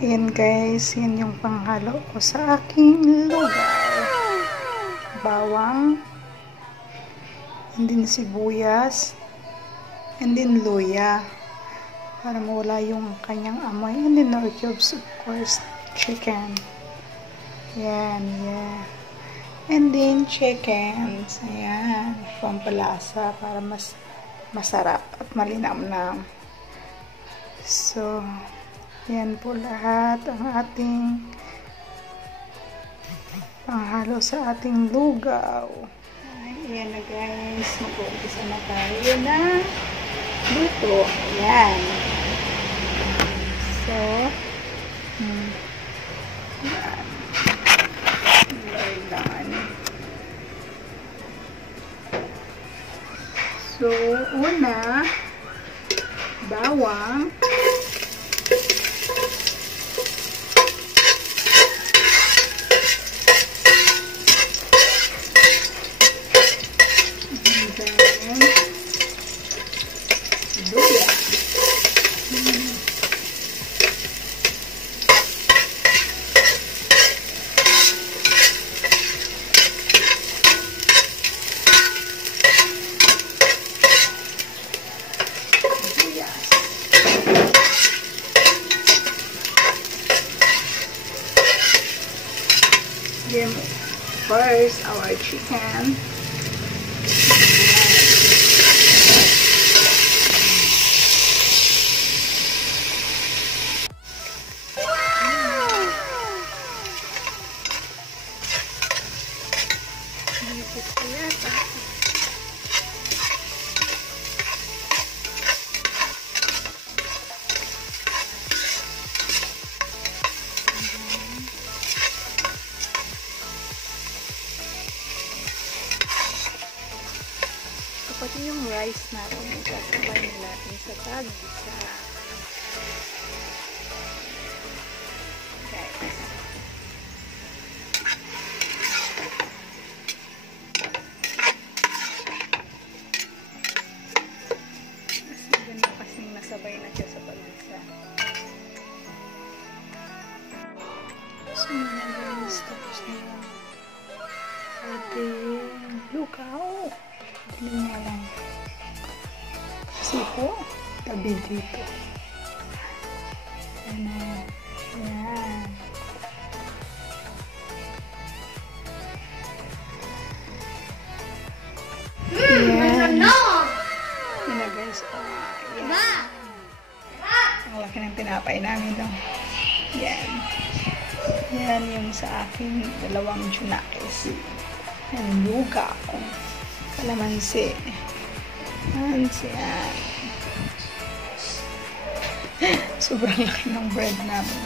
Ayan guys, yan yung panghalo ko sa aking lugaw. Bawang, and then sibuyas, and then luya. Para mawala yung kanyang amoy. And then no cubes, of course, chicken. Yan, yeah. And then chickens. Ayan, pampalasa para mas masarap at malinamnam. So, yan po lahat ang ating panghalo sa ating lugaw. Ayan na guys, mag-uumpisa na tayo na luto. Ayan. So, yan. So, una, bawang. Then first our chicken. Pati yung rice natin, isasabay natin sa tag-isa. Guys. Kasi ganda kasing nasabay na siya sa tag-isa. So, guys, tapos na yung ating lugaw. Dali nga lang. Kasi po, tabi dito. Ayan. Ayan. Ayan. Ayan na guys. Ayan. Ang laki ng tinapay namin daw. Ayan. Ayan yung sa aking dalawang junakis. Ayan, lugaw. Kalamansi. Yan. Sobrang laki ng bread namin.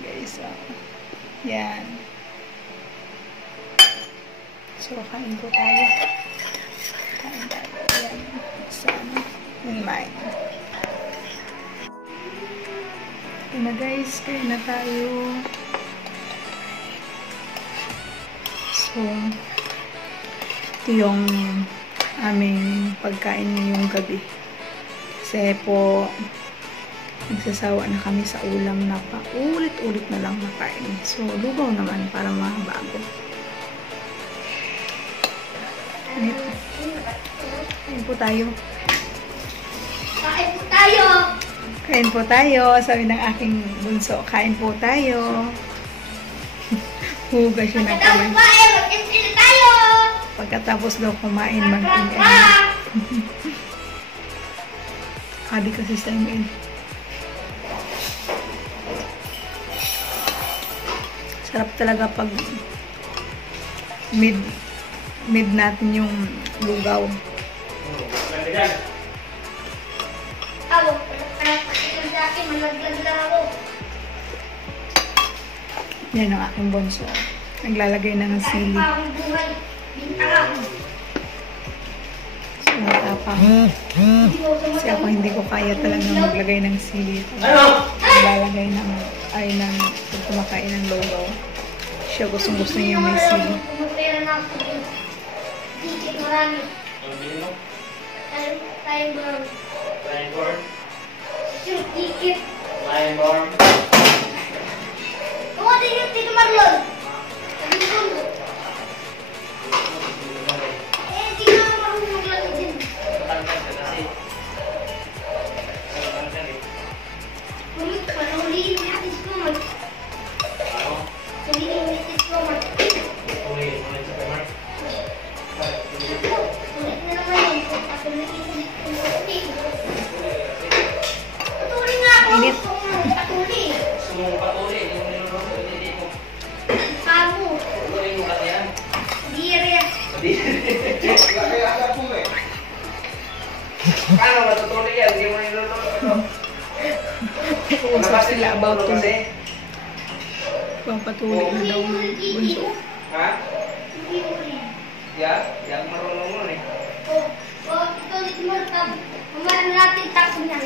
Guys, yan. So, kain po tayo. Kain tayo. Yan. Sana. In mind. Ito na guys. Kain na tayo. So, ito yung aming pagkain ngayong gabi. Kasi po, nagsasawa na kami sa ulam na pa ulit-ulit na lang makain. So, lugaw naman para mabago. Kain po tayo. Kain po tayo! Kain po tayo. Sabi ng aking bunso, kain po tayo. Hugas siya ng kamay. Pagkatapos daw kumain, mag-ingay. Kadi kasi sa amin. Sarap talaga pag mid natin yung lugaw. Yan ang aking bonso. Naglalagay ng sili. So, matapang. Kasi ako hindi ko kaya talaga maglagay ng sili. Naglalagay ng, pag kumakain ng lugaw. Siya gustong-gusto niya may sili. Kung ano yung Tito Marlon? Sabi ko, di nga ako marunong maglaro din. Panuliin natin si Kumar. Panuliin natin si Kumar. Ulit na naman yun. Patuloy nga ako. Init. Patuloy. Pamo. Dire. Paano matutuloy yan? Hindi mo niluluto. Usap sila about to papatuloy na daw ng bunso. Ha? Yan marunong mo eh. Ito ulit mo. Umaran natin tapo niya.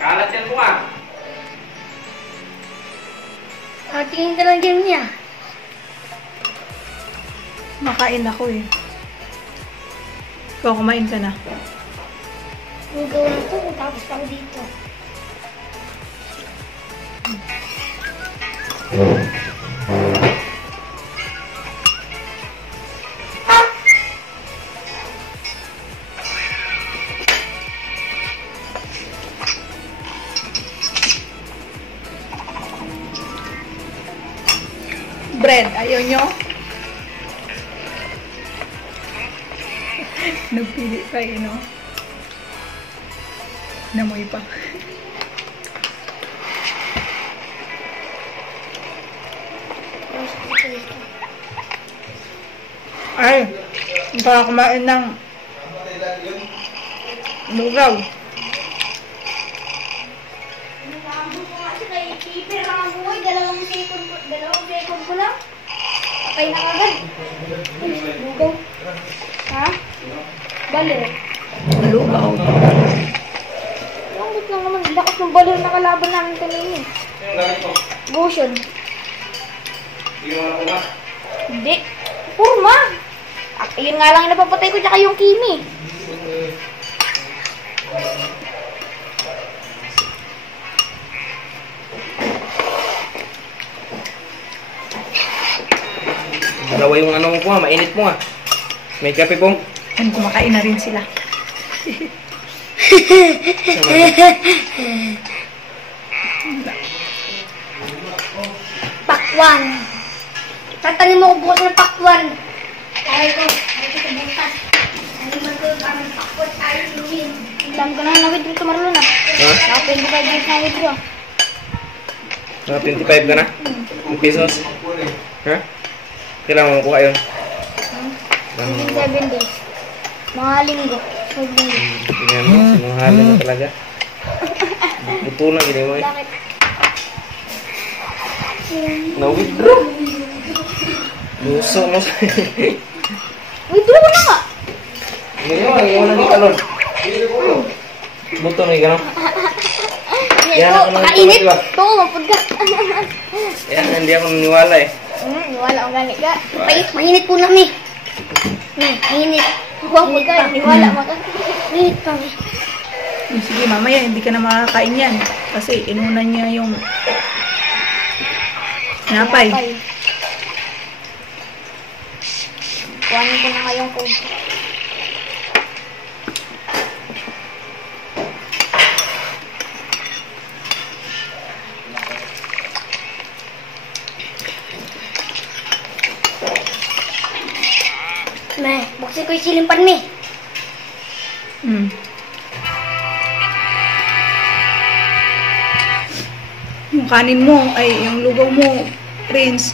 Kalat yan mo ah. Tingin ka lang din niya. Makain ako eh. Ikaw, kumain ka na. Lugaw na to, tapos ako dito. Bread, ayaw nyo? Nagpili pa eh, no? Namoy pa. Ay, baka kumain ng lugaw. Dalawang second ko lang. Patay na agad. Lugaw. Ha? Balir. Lugaw. Langit lang naman. Lakas ng balir na kalaban namin kanina. Yung gamit mo? Goshen. Hindi mo nakuha. Hindi. Purma. Yun nga lang yung napapatay ko tsaka yung Kimi. Dalawa yung ano mo po ah, mainit mo ah. May kape po. Yan, kumakain na rin sila. Pakwan. Tatanim mo ko bukas ng pakwan. Kaya ko, dito sa bukas. Ano man ko parang pakwan tayo luwin. Alam ko na na-withdraw ito Marlon ah. Ha? Naka-25 days na withdraw. Mga 25 ka na? Ang pesos? Ha? Kailangan mo makuha yun? 27 days. Mga linggo. Tingnan mo, sinuhalan na talaga. Buto na, gini mo eh. Bakit? Na-withdraw. Luso mo sa... Withdraw ko na nga. Ngayon na ni Kalon. Buto na yung gano'n. Yan ako nang Pakainit. diba? Ito, mapod ka. Yan, hindi ako naniwala eh. Niwala ko gani ka. Mainit po namin. Mainit. Huwag mo ka, niwala mo ka. Mainit kami. Sige, mamaya, hindi ka na makakain yan. Kasi inunan niya yung napay. Kuhanin ko na ngayong code. Me, buksin ko yung silimpan, me. Yung kanin mo, ay, yung lugaw mo, Prince,